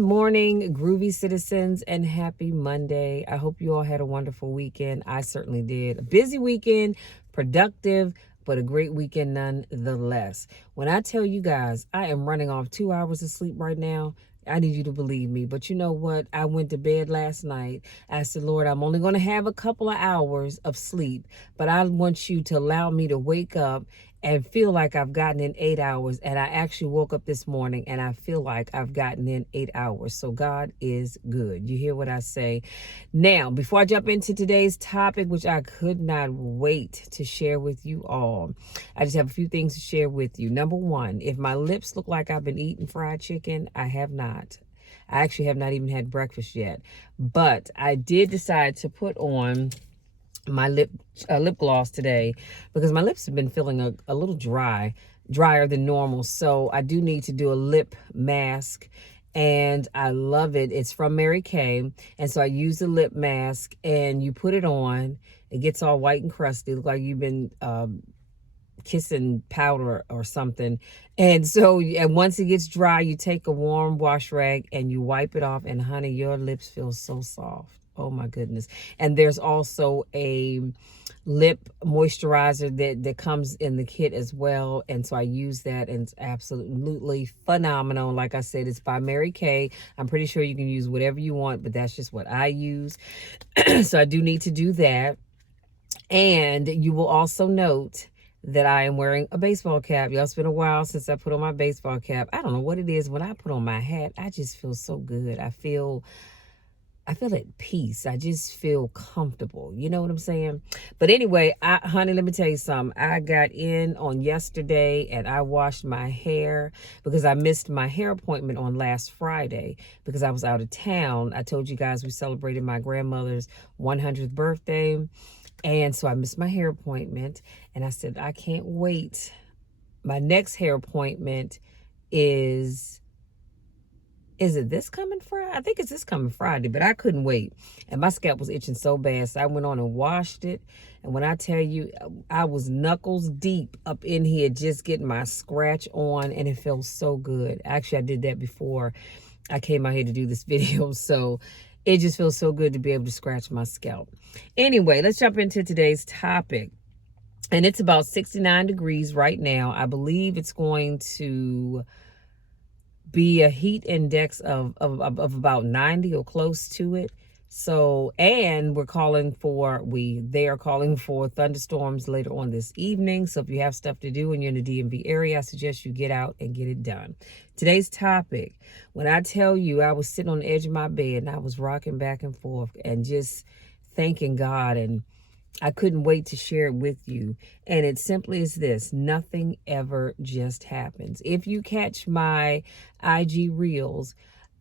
Morning, groovy citizens, and happy Monday. I hope you all had a wonderful weekend. I certainly did. A busy weekend, productive, but a great weekend nonetheless. When I tell you guys, I am running off 2 hours of sleep right now. I need you to believe me. But you know what? I went to bed last night. I said, Lord, I'm only going to have a couple of hours of sleep, but I want you to allow me to wake up and feel like I've gotten in 8 hours. And I actually woke up this morning and I feel like I've gotten in 8 hours. So God is good. You hear what I say? Now, before I jump into today's topic, which I could not wait to share with you all, I just have a few things to share with you. Number one, if my lips look like I've been eating fried chicken, I have not. I actually have not even had breakfast yet. But I did decide to put on my lip gloss today because my lips have been feeling a little drier than normal. So I do need to do a lip mask, and I love it. It's from Mary Kay, and so I use the lip mask, and you put it on. It gets all white and crusty, look like you've been kissing powder or something. And so, and once it gets dry, you take a warm wash rag and you wipe it off, and honey, your lips feel so soft. Oh my goodness. And there's also a lip moisturizer that comes in the kit as well. And so I use that, and it's absolutely phenomenal. Like I said, it's by Mary Kay. I'm pretty sure you can use whatever you want, but that's just what I use. So I do need to do that. And you will also note that I am wearing a baseball cap. Y'all, it's been a while since I put on my baseball cap. I don't know what it is. When I put on my hat, I just feel so good. I feel at peace. I just feel comfortable. You know what I'm saying? But anyway, honey, let me tell you something. I got in on yesterday and I washed my hair because I missed my hair appointment on last Friday because I was out of town. I told you guys we celebrated my grandmother's 100th birthday. And so I missed my hair appointment. And I said, I can't wait. My next hair appointment is it this coming Friday? I think it's this coming Friday, but I couldn't wait. And my scalp was itching so bad, so I went on and washed it. And when I tell you, I was knuckles deep up in here just getting my scratch on, and it felt so good. Actually, I did that before I came out here to do this video, so it just feels so good to be able to scratch my scalp. Anyway, let's jump into today's topic. And it's about 69 degrees right now. I believe it's going to be a heat index of about 90 or close to it. So, and they are calling for thunderstorms later on this evening. So if you have stuff to do and you're in the DMV area, I suggest you get out and get it done. Today's topic, when I tell you I was sitting on the edge of my bed and I was rocking back and forth and just thanking God, and I couldn't wait to share it with you. And it simply is this: nothing ever just happens. If you catch my IG reels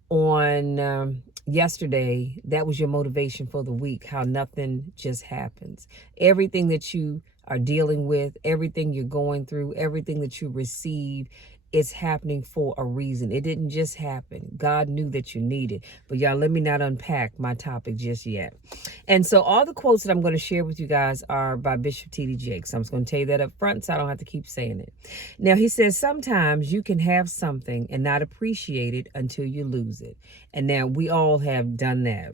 on yesterday, that was your motivation for the week, how nothing just happens. Everything that you are dealing with, everything you're going through, everything that you receive, it's happening for a reason. It didn't just happen. God knew that you needed. But y'all, let me not unpack my topic just yet. And so all the quotes that I'm going to share with you guys are by Bishop T.D. Jakes. I'm just going to tell you that up front so I don't have to keep saying it. Now, he says, sometimes you can have something and not appreciate it until you lose it. And now we all have done that.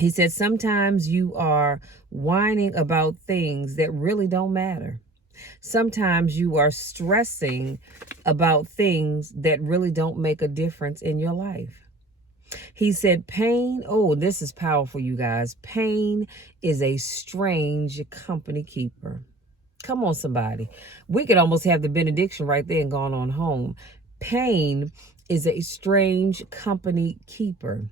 He said, sometimes you are whining about things that really don't matter. Sometimes you are stressing about things that really don't make a difference in your life. He said, pain, oh, this is powerful, you guys. Pain is a strange company keeper. Come on, somebody. We could almost have the benediction right there and gone on home. Pain is a strange company keeper.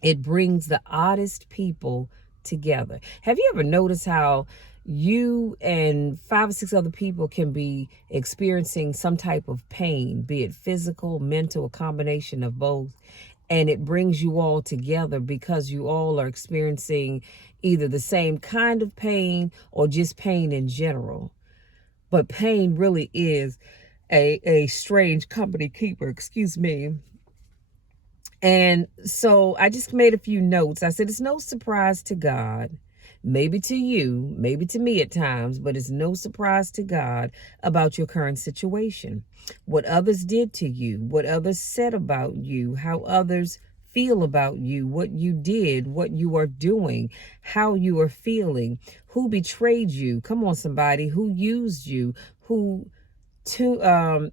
It brings the oddest people together. Have you ever noticed how you and 5 or 6 other people can be experiencing some type of pain, be it physical, mental, a combination of both, and it brings you all together because you all are experiencing either the same kind of pain or just pain in general. But pain really is a strange company keeper, excuse me. And so I just made a few notes. I said, it's no surprise to God Maybe to you, maybe to me at times, but it's no surprise to God about your current situation. What others did to you, what others said about you, how others feel about you, what you did, what you are doing, how you are feeling, who betrayed you. Come on, somebody, who used you, who to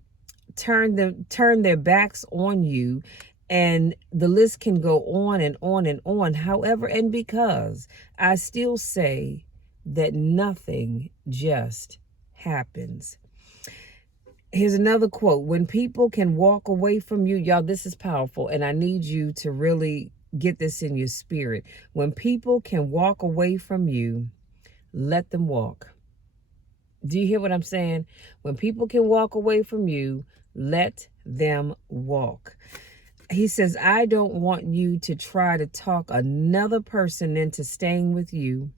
turn their backs on you, and the list can go on and on and on. However, and because I still say that nothing just happens. Here's another quote. When people can walk away from you, y'all, this is powerful, and I need you to really get this in your spirit. When people can walk away from you, let them walk. Do you hear what I'm saying? When people can walk away from you, let them walk. He says, I don't want you to try to talk another person into staying with you,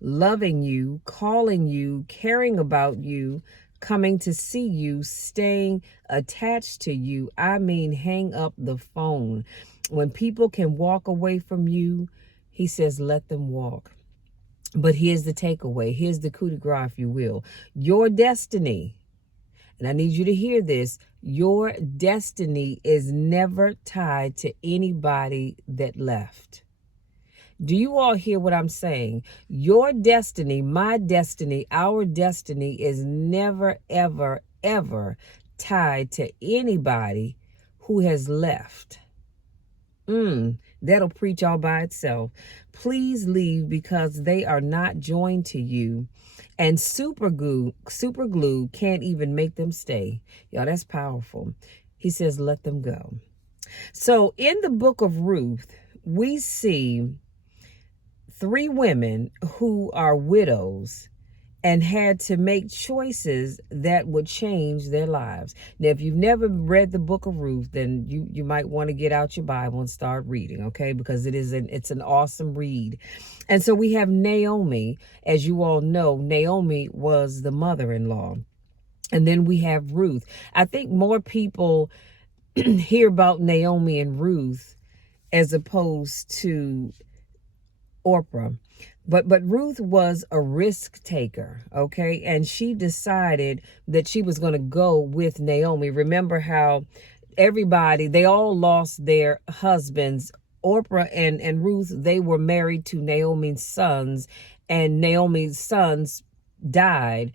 loving you, calling you, caring about you, coming to see you, staying attached to you. I mean, hang up the phone. When people can walk away from you, he says, let them walk. But here's the takeaway. Here's the coup de grace, if you will. Your destiny, and I need you to hear this, your destiny is never tied to anybody that left. Do you all hear what I'm saying? Your destiny, my destiny, our destiny is never, ever, ever tied to anybody who has left. That'll preach all by itself. Please leave because they are not joined to you. And super glue can't even make them stay. Y'all, that's powerful. He says, let them go. So in the book of Ruth, we see 3 women who are widows and had to make choices that would change their lives. Now, if you've never read the book of Ruth, then you might want to get out your Bible and start reading, okay? Because it's an awesome read. And so we have Naomi. As you all know, Naomi was the mother-in-law. And then we have Ruth. I think more people hear about Naomi and Ruth as opposed to Oprah. But Ruth was a risk taker, okay? And she decided that she was going to go with Naomi. Remember how they all lost their husbands. Oprah and Ruth, they were married to Naomi's sons, and Naomi's sons died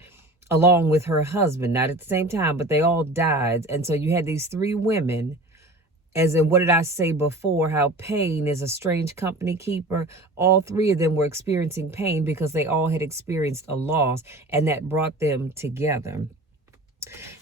along with her husband, not at the same time, but they all died. And so you had these 3 women. As in, what did I say before? How pain is a strange company keeper. All 3 of them were experiencing pain because they all had experienced a loss, and that brought them together.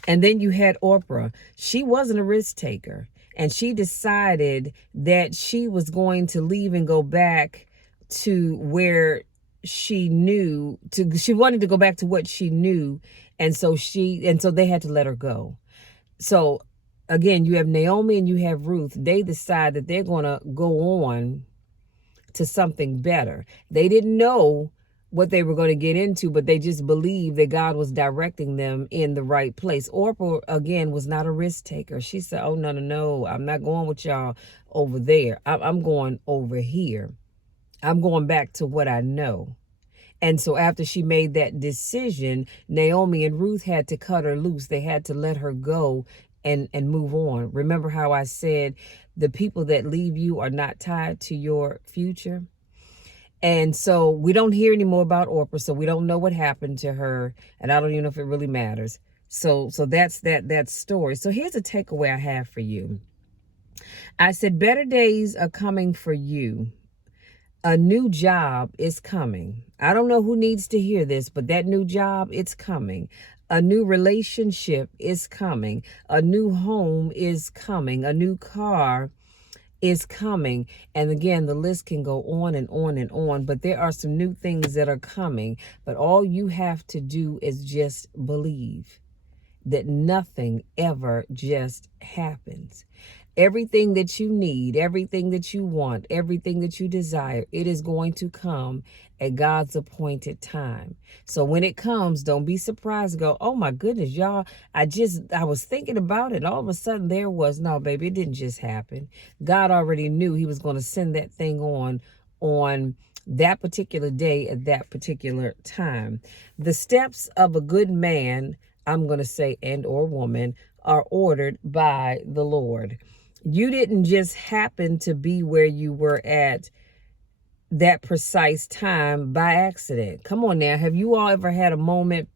And then you had Oprah. She wasn't a risk taker, and she decided that she was going to leave and go back to where she wanted to go back to what she knew, and so they had to let her go. So again, you have Naomi and you have Ruth. They decide that they're going to go on to something better. They didn't know what they were going to get into, but they just believed that God was directing them in the right place. Oprah, again, was not a risk taker. She said, oh, no, I'm not going with y'all over there. I'm going over here. I'm going back to what I know. And so after she made that decision, Naomi and Ruth had to cut her loose. They had to let her go and move on. Remember how I said the people that leave you are not tied to your future? And so we don't hear any more about Oprah, so we don't know what happened to her, and I don't even know if it really matters. So that's that story. So here's a takeaway I have for you. I said, better days are coming for you. A new job is coming. I don't know who needs to hear this, but that new job, it's coming. A new relationship is coming. A new home is coming. A new car is coming. And again, the list can go on and on and on, but there are some new things that are coming. But all you have to do is just believe that nothing ever just happens. Everything that you need, everything that you want, everything that you desire, it is going to come at God's appointed time. So when it comes, don't be surprised. Go, oh my goodness, y'all, I was thinking about it. All of a sudden there was, no, baby, it didn't just happen. God already knew he was going to send that thing on that particular day at that particular time. The steps of a good man, I'm going to say, and or woman, are ordered by the Lord. You didn't just happen to be where you were at that precise time by accident. Come on now. Have you all ever had a moment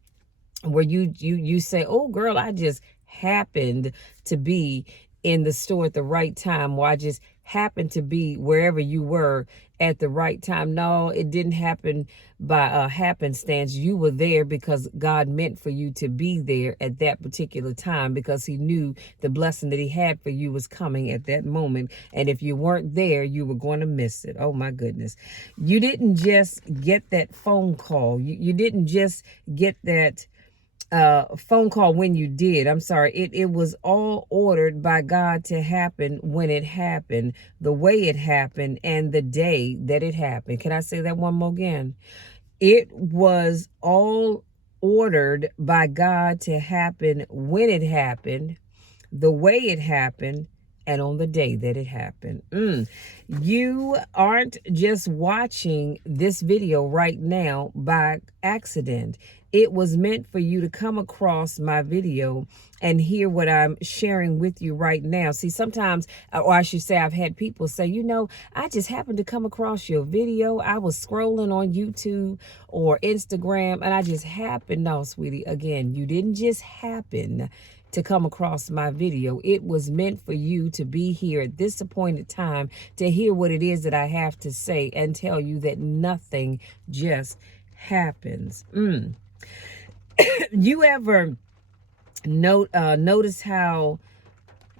where you say, "Oh girl, I just happened to be in the store at the right time," or "I just happened to be wherever you were at the right time"? No, it didn't happen by happenstance. You were there because God meant for you to be there at that particular time, because he knew the blessing that he had for you was coming at that moment. And if you weren't there, you were going to miss it. Oh my goodness. You didn't just get that phone call. You didn't just get that phone call when you did. I'm sorry. It was all ordered by God to happen when it happened, the way it happened, and the day that it happened. Can I say that one more again? It was all ordered by God to happen when it happened, the way it happened, and on the day that it happened. You aren't just watching this video right now by accident. It was meant for you to come across my video and hear what I'm sharing with you right now. See, sometimes, or I should say, I've had people say, I just happened to come across your video. I was scrolling on YouTube or Instagram, and I just happened. No, sweetie, again, you didn't just happen to come across my video. It was meant for you to be here at this appointed time to hear what it is that I have to say and tell you that nothing just happens. You ever notice how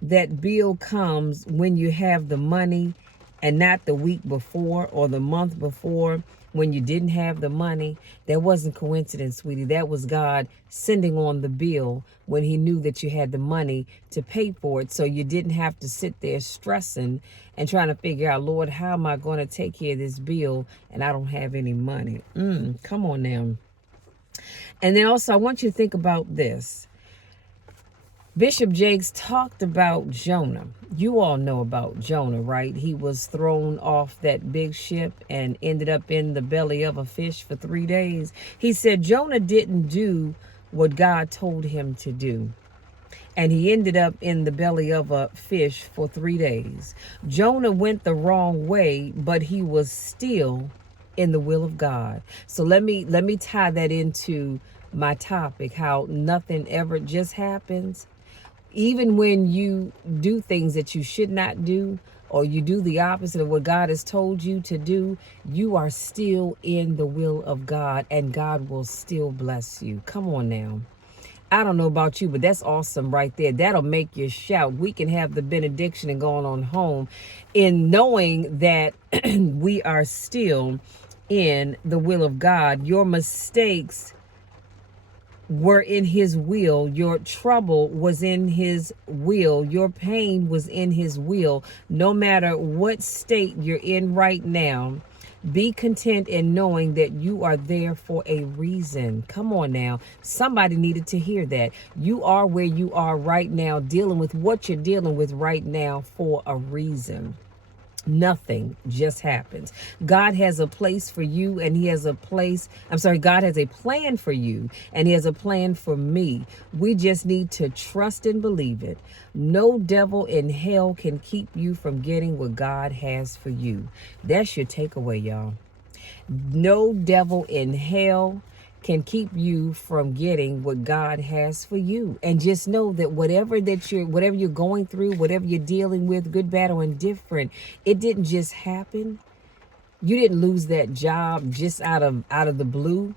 that bill comes when you have the money and not the week before or the month before when you didn't have the money? That wasn't coincidence, sweetie. That was God sending on the bill when he knew that you had the money to pay for it, so you didn't have to sit there stressing and trying to figure out, Lord, how am I going to take care of this bill and I don't have any money? Come on now. And then also, I want you to think about this. Bishop Jakes talked about Jonah. You all know about Jonah, right? He was thrown off that big ship and ended up in the belly of a fish for 3 days. He said Jonah didn't do what God told him to do, and he ended up in the belly of a fish for 3 days. Jonah went the wrong way, but he was still in the will of God. So let me tie that into my topic, how nothing ever just happens. Even when you do things that you should not do, or you do the opposite of what God has told you to do, you are still in the will of God, and God will still bless you. Come on now. I don't know about you, but that's awesome right there. That'll make you shout. We can have the benediction and going on home in knowing that we are still in the will of God. Your mistakes were in his will. Your trouble was in his will. Your pain was in his will. No matter what state you're in right now, be content in knowing that you are there for a reason. Come on now. Somebody needed to hear that. You are where you are right now, dealing with what you're dealing with right now for a reason. Nothing just happens. God has a place for you, and he has a place. God has a plan for you, and he has a plan for me. We just need to trust and believe it. No devil in hell can keep you from getting what God has for you. That's your takeaway, y'all. No devil in hell can keep you from getting what God has for you. And just know that whatever you're going through, whatever you're dealing with, good, bad, or indifferent, it didn't just happen. You didn't lose that job just out of the blue.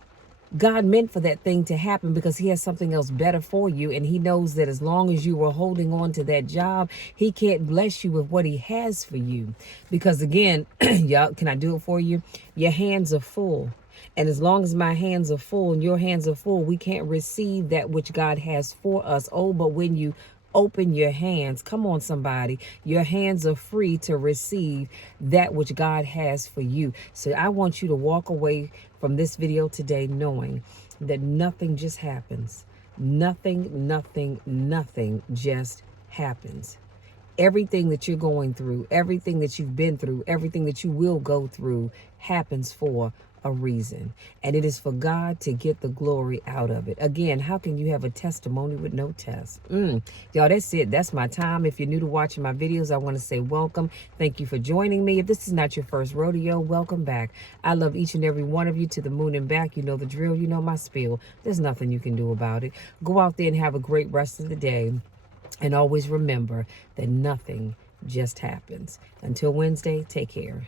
God meant for that thing to happen because he has something else better for you. And he knows that as long as you were holding on to that job, he can't bless you with what he has for you. Because again, y'all, can I do it for you? Your hands are full. And as long as my hands are full and your hands are full, we can't receive that which God has for us. Oh, but when you open your hands, come on, somebody, your hands are free to receive that which God has for you. So I want you to walk away from this video today knowing that nothing just happens. Nothing just happens. Everything that you're going through, everything that you've been through, everything that you will go through happens for a reason. And it is for God to get the glory out of it. Again, how can you have a testimony with no test? Y'all, that's it. That's my time. If you're new to watching my videos, I want to say welcome. Thank you for joining me. If this is not your first rodeo, welcome back. I love each and every one of you to the moon and back. You know the drill. You know my spiel. There's nothing you can do about it. Go out there and have a great rest of the day. And always remember that nothing just happens. Until Wednesday, take care.